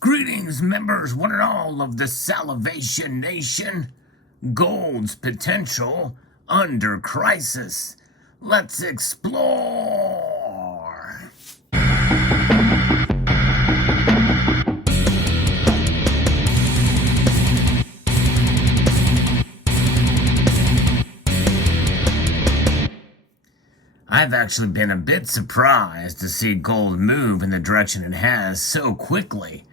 Greetings, members, one and all of the Salivation Nation. Gold's potential under crisis. Let's explore. I've actually been a bit surprised to see gold move in the direction it has so quickly.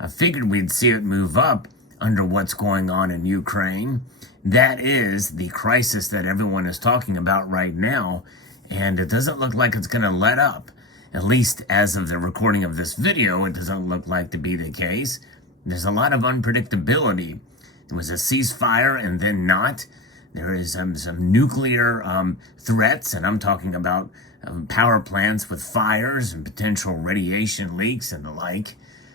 I figured we'd see it move up under what's going on in Ukraine. That is the crisis that everyone is talking about right now, and it doesn't look like it's going to let up. At least as of the recording of this video, it doesn't look like to be the case. There's a lot of unpredictability. There was a ceasefire and then not. There is some nuclear threats, and I'm talking about power plants with fires and potential radiation leaks and the like.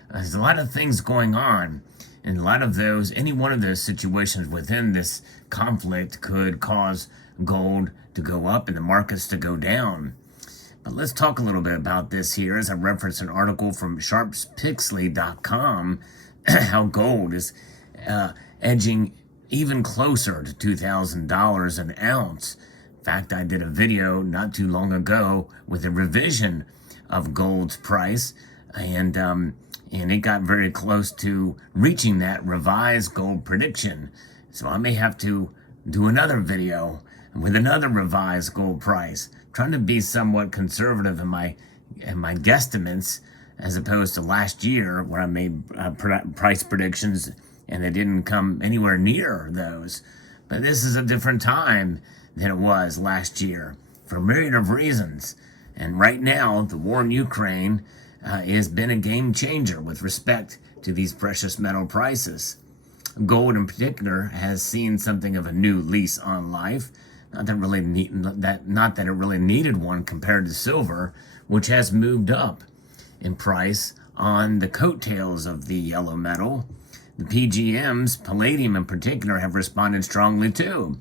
There's a lot of things going on, and a lot of those, any one of those situations within this conflict could cause gold to go up and the markets to go down. But let's talk a little bit about this here as I reference an article from sharpspixley.com, how gold is edging even closer to $2,000 an ounce. In fact, I did a video not too long ago with a revision of gold's price, and it got very close to reaching that revised gold prediction. So I may have to do another video with another revised gold price, trying to be somewhat conservative in my guesstimates, as opposed to last year where I made price predictions and they didn't come anywhere near those. But this is a different time than it was last year for a myriad of reasons. And right now, the war in Ukraine has been a game changer with respect to these precious metal prices. Gold in particular has seen something of a new lease on life. Not that it really needed one compared to silver, which has moved up in price on the coattails of the yellow metal. The PGMs, palladium in particular, have responded strongly too,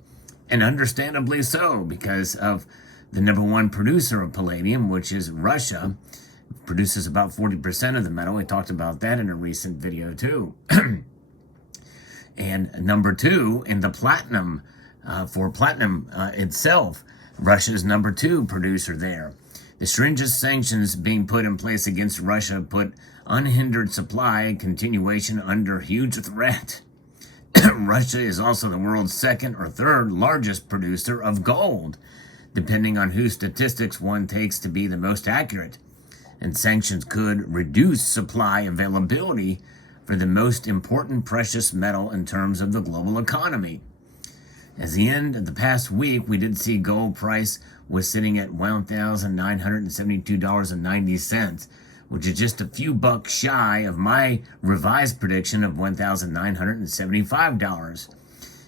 and understandably so, because of the number one producer of palladium, which is Russia, produces about 40% of the metal. We talked about that in a recent video too. And number two in the platinum, for platinum itself, Russia's number two producer there. The stringent sanctions being put in place against Russia put unhindered supply and continuation under huge threat. Russia is also the world's second or third largest producer of gold, depending on whose statistics one takes to be the most accurate. And sanctions could reduce supply availability for the most important precious metal in terms of the global economy. As the end of the past week, we did see gold price was sitting at $1,972.90, which is just a few bucks shy of my revised prediction of $1,975.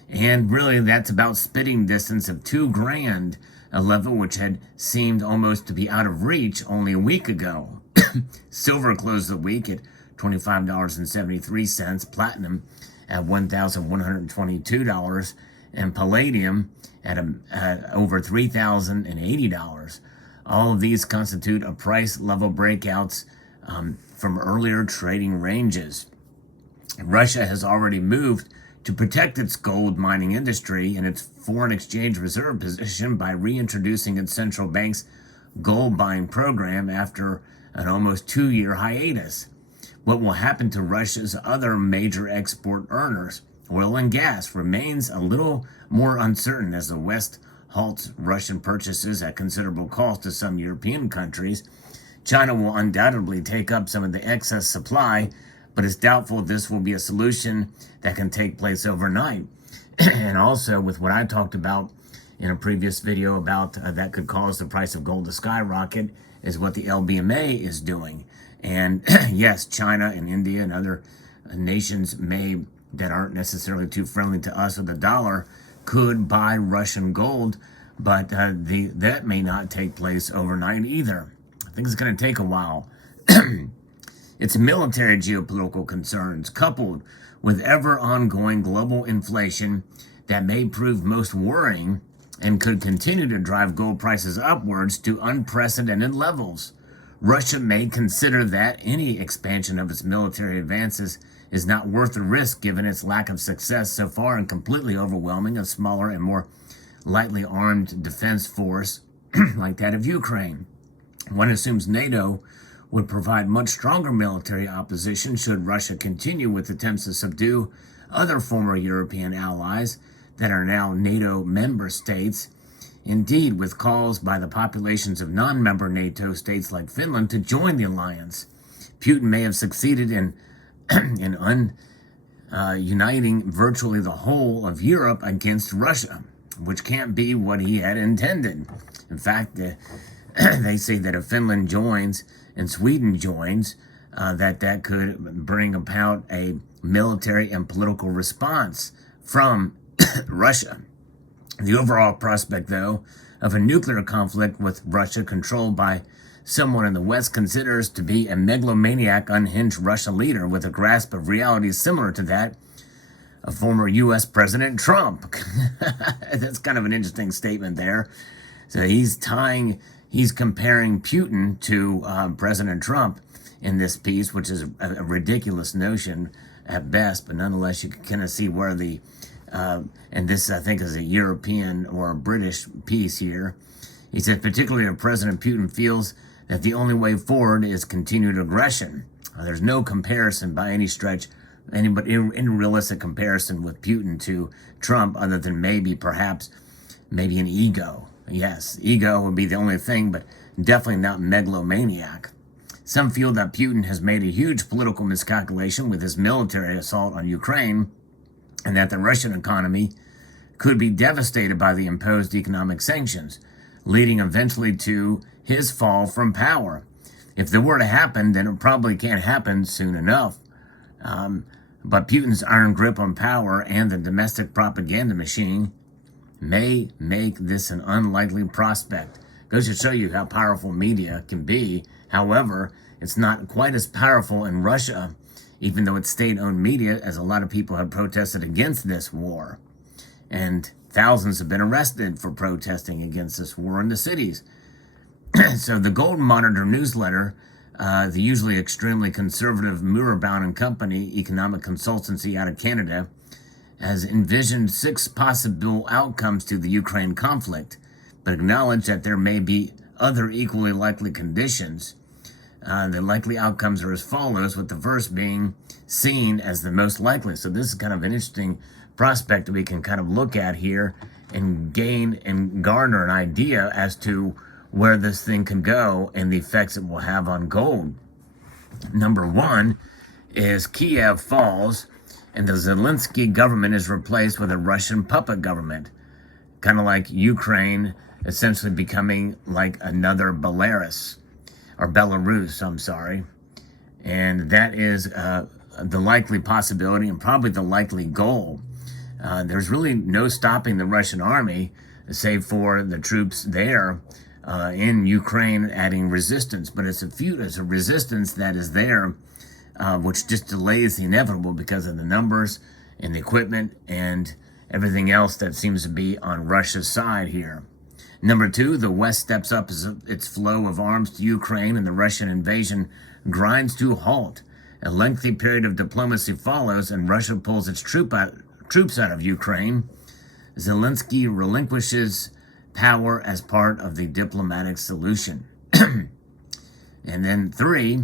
And really, that's about spitting distance of $2,000, a level which had seemed almost to be out of reach only a week ago. Silver closed the week at $25.73, platinum at $1,122, and palladium at over $3,080. All of these constitute a price level breakouts from earlier trading ranges. Russia has already moved to protect its gold mining industry and its foreign exchange reserve position by reintroducing its central bank's gold buying program after an almost 2-year hiatus. What will happen to Russia's other major export earners, oil and gas, remains a little more uncertain as the West halts Russian purchases at considerable cost to some European countries. China will undoubtedly take up some of the excess supply, but it's doubtful this will be a solution that can take place overnight. And also, with what I talked about in a previous video about that could cause the price of gold to skyrocket, is what the LBMA is doing. And yes, China and India and other nations that aren't necessarily too friendly to us with the dollar could buy Russian gold, but that may not take place overnight either. I think it's going to take a while. Its military geopolitical concerns, coupled with ever ongoing global inflation that may prove most worrying and could continue to drive gold prices upwards to unprecedented levels. Russia may consider that any expansion of its military advances is not worth the risk given its lack of success so far and completely overwhelming a smaller and more lightly armed defense force like that of Ukraine. One assumes NATO would provide much stronger military opposition should Russia continue with attempts to subdue other former European allies that are now NATO member states. Indeed, with calls by the populations of non-member NATO states like Finland to join the alliance, Putin may have succeeded in uniting virtually the whole of Europe against Russia, which can't be what he had intended. In fact, they say that if Finland joins and Sweden joins, that could bring about a military and political response from Russia. The overall prospect, though, of a nuclear conflict with Russia controlled by someone in the West considers to be a megalomaniac, unhinged Russian leader with a grasp of reality similar to that of former U.S. President Trump. That's kind of an interesting statement there. So he's comparing Putin to President Trump in this piece, which is a ridiculous notion at best, but nonetheless you can kind of see where the, and this I think is a European or a British piece here. He says, particularly if President Putin feels that the only way forward is continued aggression. There's no comparison by any stretch, any realistic comparison with Putin to Trump other than perhaps maybe an ego. Yes, ego would be the only thing, but definitely not megalomaniac. Some feel that Putin has made a huge political miscalculation with his military assault on Ukraine, and that the Russian economy could be devastated by the imposed economic sanctions, leading eventually to his fall from power. If that were to happen, then it probably can't happen soon enough. But Putin's iron grip on power and the domestic propaganda machine may make this an unlikely prospect. Goes to show you how powerful media can be. However, it's not quite as powerful in Russia, even though it's state-owned media, as a lot of people have protested against this war. And thousands have been arrested for protesting against this war in the cities. So the Gold Monitor newsletter, the usually extremely conservative Murrowbound & Company economic consultancy out of Canada, has envisioned 6 possible outcomes to the Ukraine conflict, but acknowledged that there may be other equally likely conditions. The likely outcomes are as follows, with the first being seen as the most likely. So this is kind of an interesting prospect that we can kind of look at here and gain and garner an idea as to where this thing can go and the effects it will have on gold. Number 1 is Kiev falls and the Zelensky government is replaced with a Russian puppet government, kind of like Ukraine essentially becoming like another Belarus, I'm sorry. And that is the likely possibility and probably the likely goal. There's really no stopping the Russian army, save for the troops there in Ukraine adding resistance. But it's a resistance that is there, which just delays the inevitable because of the numbers and the equipment and everything else that seems to be on Russia's side here. Number 2, the West steps up its flow of arms to Ukraine and the Russian invasion grinds to a halt. A lengthy period of diplomacy follows and Russia pulls its troops out of Ukraine. Zelensky relinquishes power as part of the diplomatic solution. And then 3,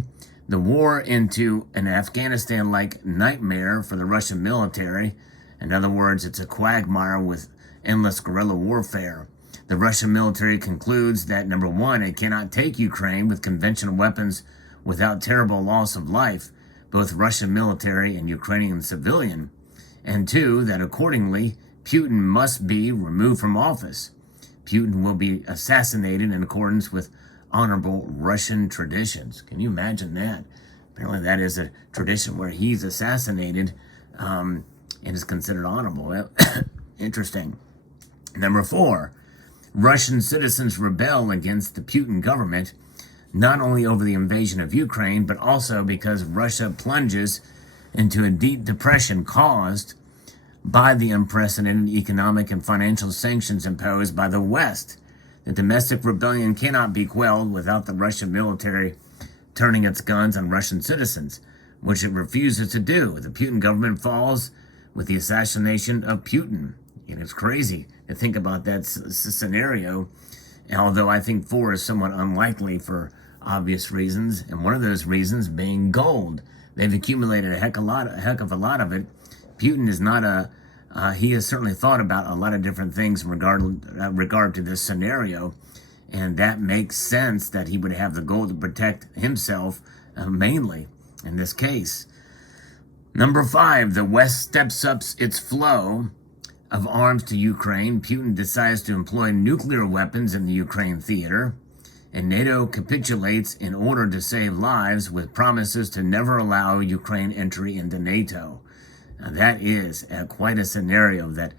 the war into an Afghanistan-like nightmare for the Russian military. In other words, it's a quagmire with endless guerrilla warfare. The Russian military concludes that, number 1, it cannot take Ukraine with conventional weapons without terrible loss of life, both Russian military and Ukrainian civilian. And 2, that accordingly, Putin must be removed from office. Putin will be assassinated in accordance with honorable Russian traditions. Can you imagine that? Apparently that is a tradition where he's assassinated and is considered honorable. Interesting. Number 4, Russian citizens rebel against the Putin government, not only over the invasion of Ukraine, but also because Russia plunges into a deep depression caused by the unprecedented economic and financial sanctions imposed by the West. The domestic rebellion cannot be quelled without the Russian military turning its guns on Russian citizens, which it refuses to do. The Putin government falls with the assassination of Putin. And it's crazy to think about that scenario, although I think 4 is somewhat unlikely for obvious reasons, and one of those reasons being gold. They've accumulated a heck of a lot of it. Putin is not he has certainly thought about a lot of different things in regard to this scenario, and that makes sense that he would have the gold to protect himself, mainly in this case. Number 5, the West steps up its flow of arms to Ukraine. Putin decides to employ nuclear weapons in the Ukraine theater, and NATO capitulates in order to save lives with promises to never allow Ukraine entry into NATO. Now, that is quite a scenario that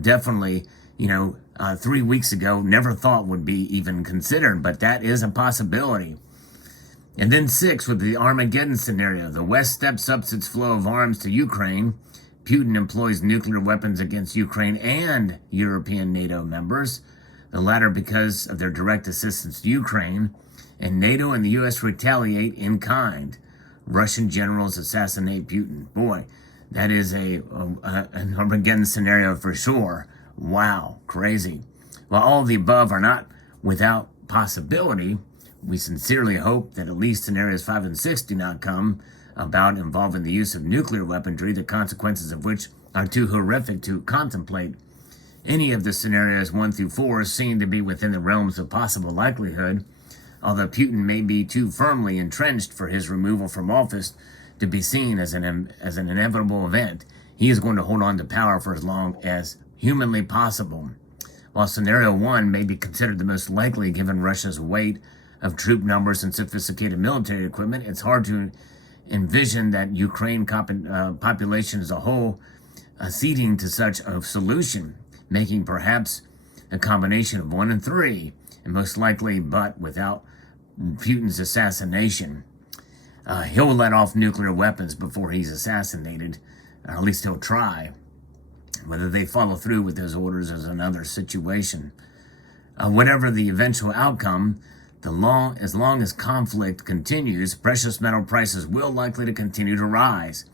definitely, 3 weeks ago never thought would be even considered, but that is a possibility. And then 6, with the Armageddon scenario, the West steps up its flow of arms to Ukraine. Putin employs nuclear weapons against Ukraine and European NATO members, the latter because of their direct assistance to Ukraine, and NATO and the U.S. retaliate in kind. Russian generals assassinate Putin. Boy, that is an Armageddon scenario for sure. Wow, crazy. While all of the above are not without possibility, we sincerely hope that at least scenarios 5 and 6 do not come about involving the use of nuclear weaponry, the consequences of which are too horrific to contemplate. Any of the scenarios 1 through 4 seem to be within the realms of possible likelihood, although Putin may be too firmly entrenched for his removal from office to be seen as an inevitable event. He is going to hold on to power for as long as humanly possible. While scenario 1 may be considered the most likely given Russia's weight of troop numbers and sophisticated military equipment, it's hard to envision that Ukraine population as a whole acceding to such a solution, making perhaps a combination of 1 and 3, and most likely, but without Putin's assassination. He'll let off nuclear weapons before he's assassinated, or at least he'll try. Whether they follow through with those orders is another situation. Whatever the eventual outcome, as long as conflict continues, precious metal prices will likely to continue to rise,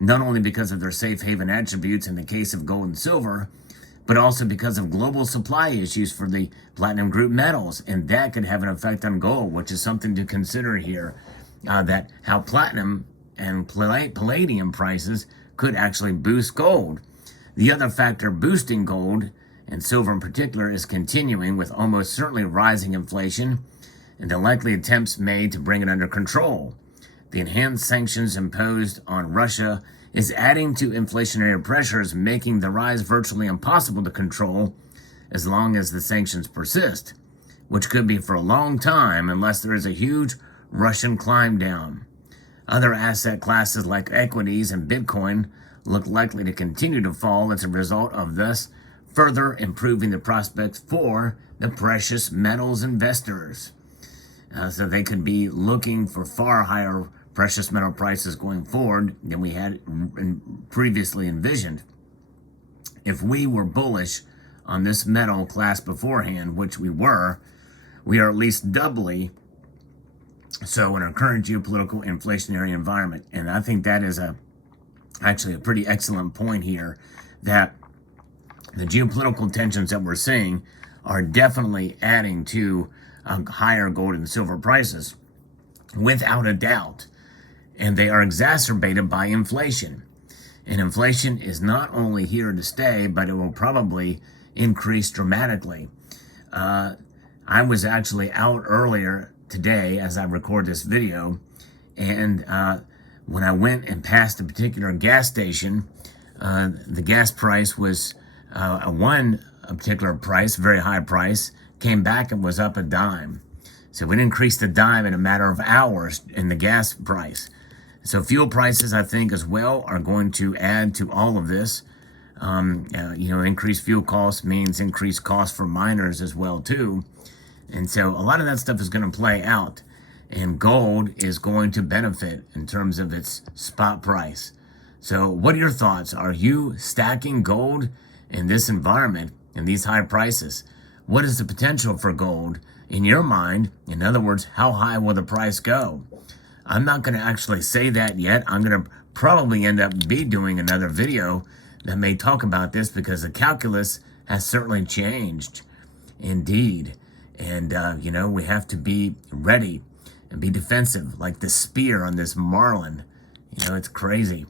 not only because of their safe haven attributes in the case of gold and silver, but also because of global supply issues for the platinum group metals, and that could have an effect on gold, which is something to consider here, that how platinum and palladium prices could actually boost gold. The other factor boosting gold, and silver in particular, is continuing with almost certainly rising inflation and the likely attempts made to bring it under control. The enhanced sanctions imposed on Russia is adding to inflationary pressures, making the rise virtually impossible to control as long as the sanctions persist, which could be for a long time unless there is a huge Russian climb down. Other asset classes like equities and Bitcoin look likely to continue to fall as a result of this, further improving the prospects for the precious metals investors. So they could be looking for far higher precious metal prices going forward than we had previously envisioned. If we were bullish on this metal class beforehand, which we are at least doubly so in our current geopolitical inflationary environment. And I think that is actually a pretty excellent point here, that the geopolitical tensions that we're seeing are definitely adding to higher gold and silver prices, without a doubt. And they are exacerbated by inflation. And inflation is not only here to stay, but it will probably increase dramatically. I was actually out earlier today as I record this video, and when I went and passed a particular gas station, the gas price was a particular price, very high price, came back and was up a dime. So it increased a dime in a matter of hours in the gas price. So fuel prices, I think, as well, are going to add to all of this. Increased fuel costs means increased costs for miners as well, too. And so a lot of that stuff is going to play out. And gold is going to benefit in terms of its spot price. So what are your thoughts? Are you stacking gold in this environment and these high prices? What is the potential for gold in your mind? In other words, how high will the price go? I'm not going to actually say that yet. I'm going to probably end up doing another video that may talk about this, because the calculus has certainly changed indeed. And, we have to be ready and be defensive, like the spear on this marlin. It's crazy.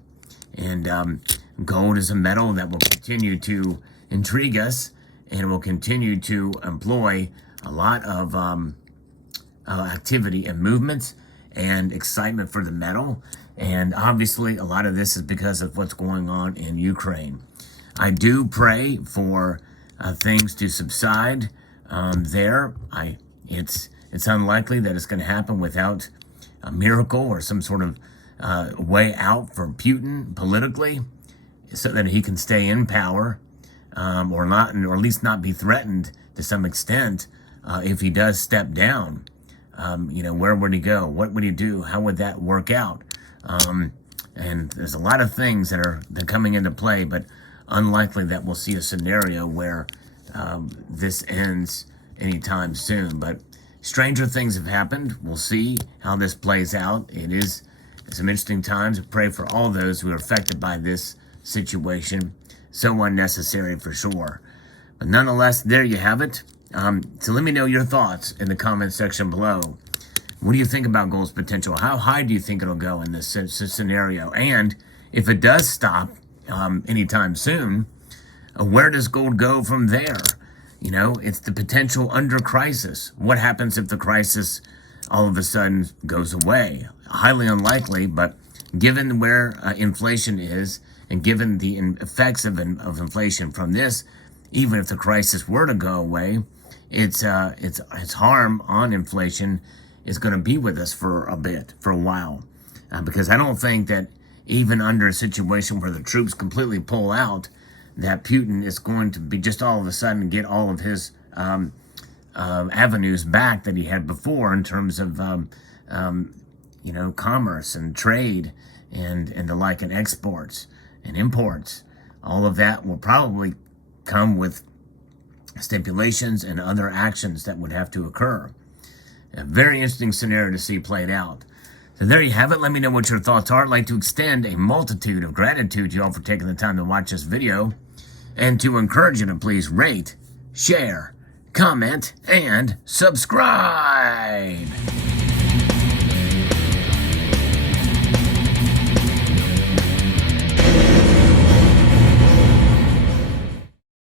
And gold is a metal that will continue to intrigue us, and will continue to employ a lot of activity and movements and excitement for the metal. And obviously, a lot of this is because of what's going on in Ukraine. I do pray for things to subside there. It's unlikely that it's going to happen without a miracle or some sort of way out for Putin politically, so that he can stay in power, or not, or at least not be threatened to some extent if he does step down. Where would he go? What would he do? How would that work out? And there's a lot of things that are coming into play, but unlikely that we'll see a scenario where this ends anytime soon. But stranger things have happened. We'll see how this plays out. It is some interesting times. Pray for all those who are affected by this situation. So unnecessary for sure. But nonetheless, there you have it. So let me know your thoughts in the comment section below. What do you think about gold's potential? How high do you think it'll go in this scenario? And if it does stop anytime soon, where does gold go from there? It's the potential under crisis. What happens if the crisis all of a sudden goes away? Highly unlikely, but given where inflation is, and given the effects of inflation from this, even if the crisis were to go away, its harm on inflation is going to be with us for a while. Because I don't think that even under a situation where the troops completely pull out, that Putin is going to be just all of a sudden get all of his avenues back that he had before in terms of commerce and trade and the like, and exports and imports. All of that will probably come with stipulations and other actions that would have to occur. A very interesting scenario to see played out. So there you have it. Let me know what your thoughts are. I'd like to extend a multitude of gratitude to you all for taking the time to watch this video, and to encourage you to please rate, share, comment, and subscribe.